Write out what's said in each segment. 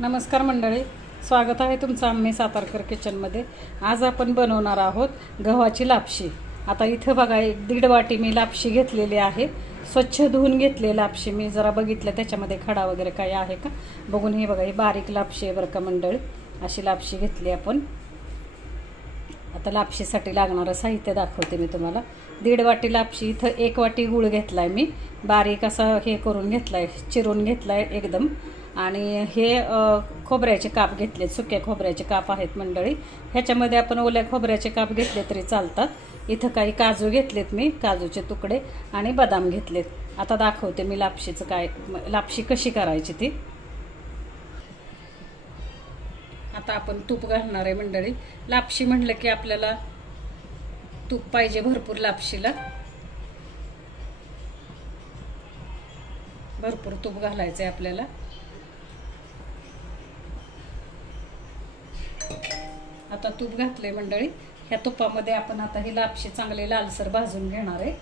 नमस्कार मंडळी, स्वागत आहे तुमचं आम्ही सातारकर किचनमध्ये। आज आपण बनवणार आहोत गव्हाची लापशी। आता इथं बघा 1.5 वाटी मी लापशी घेतलेली आहे। स्वच्छ धुवून घेतलेली लापशी मी जरा बघितलं त्याच्यामध्ये खडा वगैरे काय आहे का बघून हे बघा, ही बारीक लापशी आहे बरं का मंडळी। अशी लापशी घेतली आपण। आता लापशीसाठी लागणारं साहित्य दाखवते मी तुम्हाला। 1.5 वाटी लापशी, इथं 1 वाटी गूळ घेतलाय मी, बारीक असा हे करून घेतलाय, चिरून घेतलाय एकदम। आणि हे खोबऱ्याचे काप घेतलेत, सुक्या खोबऱ्याचे काप आहेत मंडळी। ह्याच्यामध्ये आपण ओल्या खोबऱ्याचे काप घेतले तरी चालतात। इथं काही काजू घेतलेत मी, काजूचे तुकडे, आणि बदाम घेतलेत। आता दाखवते मी लापशीचं काय, लापशी कशी करायची ती। आता आपण तूप घालणार आहे मंडळी। लापशी म्हटलं की आपल्याला तूप पाहिजे भरपूर, लापशीला भरपूर तूप घालायचं आहे आपल्याला। आता तूप घातलंय मंडळी। ह्या तुपामध्ये आपण आता ही लापशी चांगली लालसर भाजून घेणार आहे।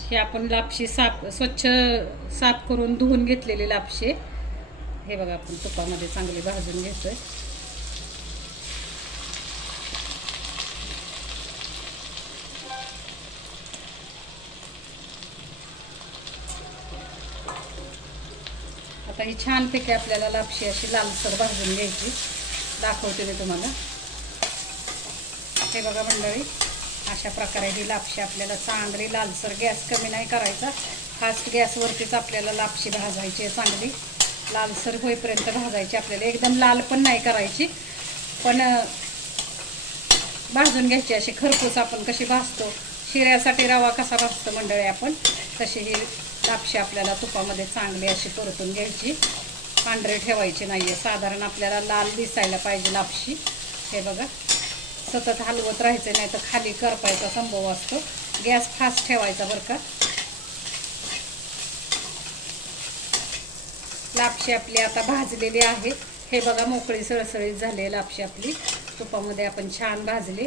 हे आपण लापशी स्वच्छ साफ करून धुवून घेतलेली लापशी, हे बघा आपण तुपामध्ये चांगली भाजून घेतोय। आता ही छानपैकी आपल्याला लापशी अशी लालसर भाजून घ्यायची, दाखवते मी तुम्हाला। हे बघा मंडळी, अशा प्रकारे ही लापशी आपल्याला चांगली लालसर, गॅस कमी नाही करायचा, फास्ट गॅसवरतीच आपल्याला लापशी भाजायची आहे। चांगली लालसर होईपर्यंत भाजायची आपल्याला, एकदम लाल पण नाही करायची, पण भाजून घ्यायची अशी खरपूस। आपण कशी भाजतो, शिऱ्यासाठी रवा कसा भाजतो मंडळी आपण, तशी ही लापशी आपल्याला तुपामध्ये चांगली अशी परतून घ्यायची। पांढरे ठेवायची नाहीये, साधारण आपल्याला लाल दिसायला पाहिजे लापशी। हे बघा, सतत हलवत राहायचं, नाही तर खाली करपायचा संभव असतो। गॅस फास्ट ठेवायचा बरं का। लापशी आपली आता भाजलेली आहे, हे बघा मोकळी सळसळीत झाली लापशी आपली। तुपामध्ये आपण छान भाजली,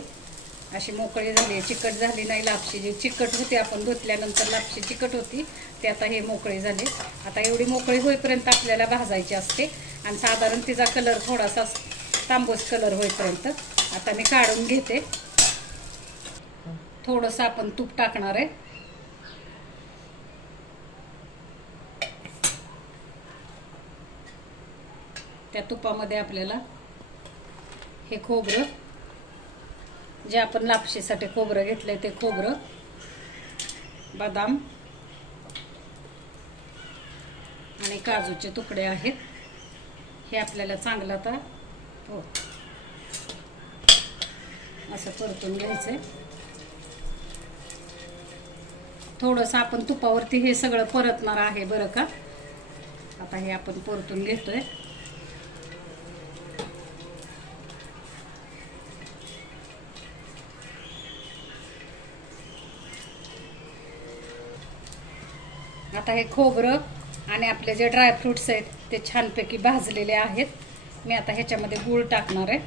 अशी मोकळी झाली, चिकट झाली नाही लापशी। जी चिकट होती, आपण धुतल्यानंतर लापशी चिकट होती, ते आता हे मोकळी झाली। आता एवढी मोकळी होईपर्यंत आपल्याला भाजायची असते, आणि साधारण तिचा कलर थोडासा तांबूस कलर होईपर्यंत आता मी काढून घेते। थोडंसं आपण तूप टाकणार आहे। त्या तुपामध्ये आपल्याला हे खोबरं, जे आपण लापशीसाठी खोबरं घेतलंय ते खोबरं, बदाम आणि काजूचे तुकडे आहेत, हे आपल्याला चांगलं आता असं परतून घ्यायचंय। थोडंसं आपण तुपावरती हे सगळं परतणार आहे बरं का। आता हे आपण परतून घेतोय। आता हे खोबरं आणि आपले जे ड्रायफ्रुट्स आहेत ते छानपैकी भाजलेले आहेत। मी आता ह्याच्यामध्ये गूळ टाकणार आहे।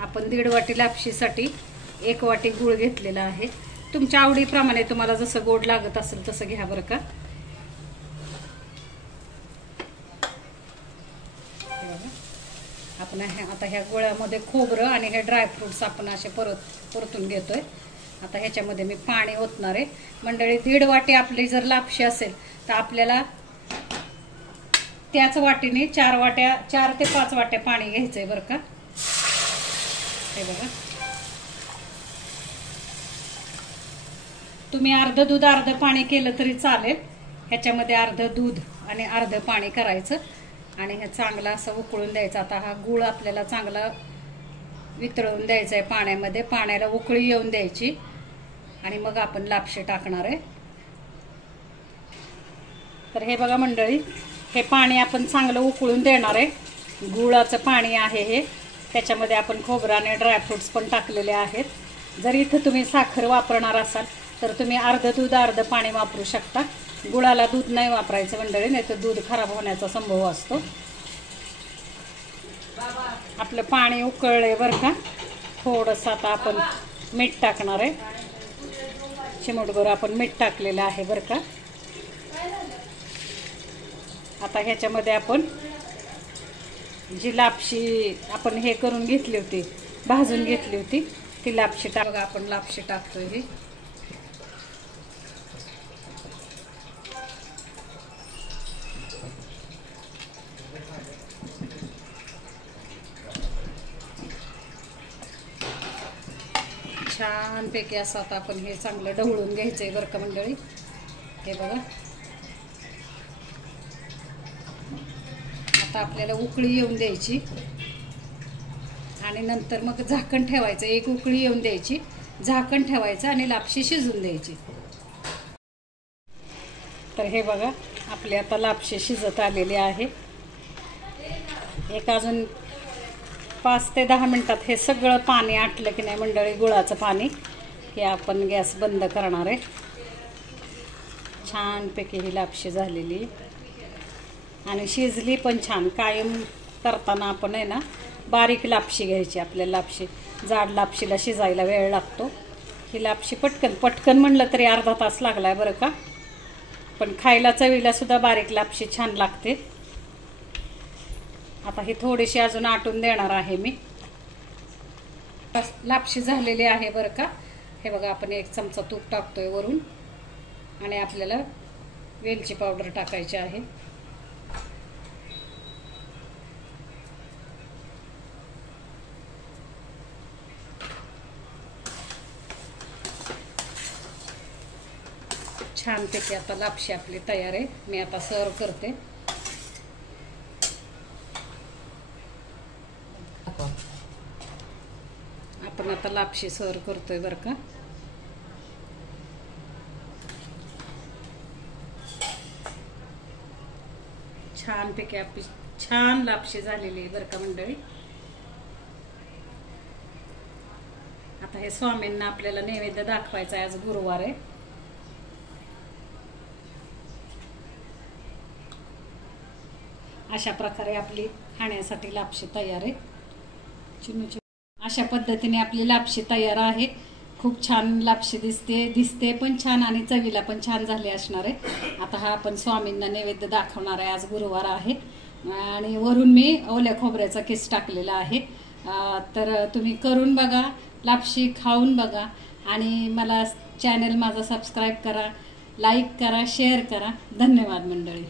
आपण 1.5 वाटी लापशीसाठी 1 वाटी गूळ घेतलेला आहे। तुमच्या आवडीप्रमाणे तुम्हाला जसं गोड लागत असेल तसं घ्या बरं का। आपण आता ह्या गोळ्यामध्ये खोबरं आणि हे ड्रायफ्रुट्स आपण असे परतून घेतोय। आता ह्याच्यामध्ये मी पाणी ओतणार आहे मंडळी। 1.5 वाटी आपली जर लापशी असेल तर आपल्याला त्याच वाटीने 4 ते 5 वाट्या पाणी घ्यायचंय बरं का। हे बघा, तुम्ही अर्ध दूध अर्ध पाणी केलं तरी चालेल। ह्याच्यामध्ये अर्ध दूध आणि अर्ध पाणी करायचं, आणि हे चांगलं असं उकळून द्यायचं। आता हा गूळ आपल्याला चांगला वितळून द्यायचा आहे पाण्यामध्ये, पाण्याला उकळी येऊन द्यायची, आणि मग आपण लापशी टाकणार आहे। तर हे बघा मंडळी, हे पाणी आपण चांगलं उकळून देणार आहे। गुळाचं पाणी आहे हे, त्याच्यामध्ये आपण खोबरं आणि ड्रायफ्रुट्स पण टाकलेले आहेत। जर इथं तुम्ही साखर वापरणार असाल तर तुम्ही अर्ध दूध अर्ध पाणी वापरू शकता। गुळाला दूध नाही वापरायचं मंडळी, नाही तर दूध खराब होण्याचा संभव असतो। आपलं पाणी उकळलंय बरं का। थोडंसं आता आपण मीठ टाकणार आहे। चिमूटभर आपण मीठ टाकलेलं आहे बरं का। आता ह्याच्यामध्ये आपण जी लापशी आपण हे करून घेतली होती, भाजून घेतली होती, ती लापशी बघा आपण लापशी टाकतोय ही। छानपैकी असं आता आपण हे चांगलं ढवळून घ्यायचंय बरं का मंडळी। हे बघा आता आपल्याला उकळी येऊन द्यायची आणि नंतर मग झाकण ठेवायचं। एक उकळी येऊन द्यायची, झाकण ठेवायचं आणि लापशी शिजून द्यायची। तर हे बघा आपली आता लापशी शिजत आलेली आहे। एक अजून 5 ते 10 मिनिटात हे सगळं पाणी आटलं की नाही मंडळी, गुळाचं पाणी, हे आपण गॅस बंद करणार आहे। छानपैकी ही लापशी झालेली आणि शिजली पण छान। कायम करताना आपण आहे ना बारीक लापशी घ्यायची। आपल्याला लापशी, जाड लापशीला शिजायला वेळ लागतो। ही लापशी पटकन म्हणलं तरी अर्धा तास लागलाय बरं का, पण खायला चवीला सुद्धा बारीक लापशी छान लागते। आता ही थोडीशी अजून आटून देणार आहे मी। लापशी झालेली आहे बरं का। हे बघा आपण 1 चमचा तूप टाकतोय वरून आणि आपल्याला वेलची पावडर टाकायची आहे। छानपैकी आता लापशी आपली तयार आहे। मी आता सर्व करते। आपण आता लापशी सर्व करतोय बरं का। छानपैकी आपली छान लापशी झालेली आहे बरं का मंडळी। आता हे स्वामींना आपल्याला नैवेद्य दाखवायचा आहे, आज गुरुवार आहे। अशा प्रकारे आपली खाण्यासाठी लापशी तयार आहे। अशा पद्धतीने आपली लापशी तयार आहे। खूप छान लापशी दिसते पण छान आणि चवीला पण छान झाली असणार आहे। आता हा आपण स्वामींना नैवेद्य दाखवणार आहे, आज गुरुवार आहे। आणि वरून मी ओल्या खोबऱ्याचा किस टाकलेला आहे। तर तुम्ही करून बघा, लापशी खाऊन बघा आणि मला चॅनल माझा सबस्क्राईब करा, लाईक करा, शेअर करा। धन्यवाद मंडळी।